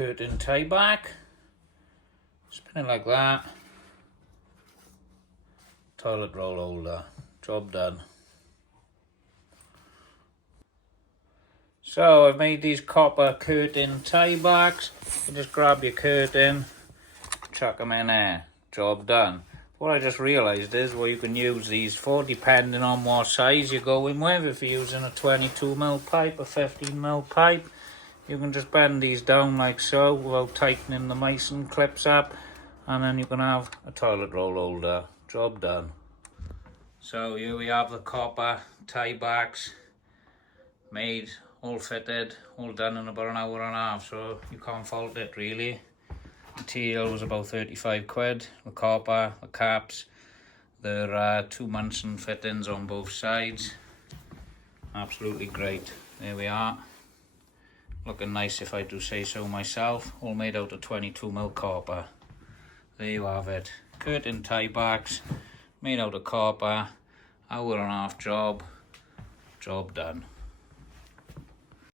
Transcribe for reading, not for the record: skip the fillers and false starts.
curtain tie back. Spin it like that. Toilet roll holder. Job done. So I've made these copper curtain tie backs. You just grab your curtain, chuck them in there. Job done. What I just realised is, well, you can use these for depending on what size you're going with. If you're using a 22mm pipe, a 15mm pipe, you can just bend these down like so without tightening the mason clips up, and then you can have a toilet roll holder. Job done. So here we have the copper tie backs made, all fitted, all done in about an hour and a half, so you can't fault it really. Material was about 35 quid, the copper, the caps, there are 2 Munson fittings on both sides. Absolutely great. There we are. Looking nice if I do say so myself. All made out of 22mm copper. There you have it. Curtain tie backs, made out of copper, hour and a half job. Job done.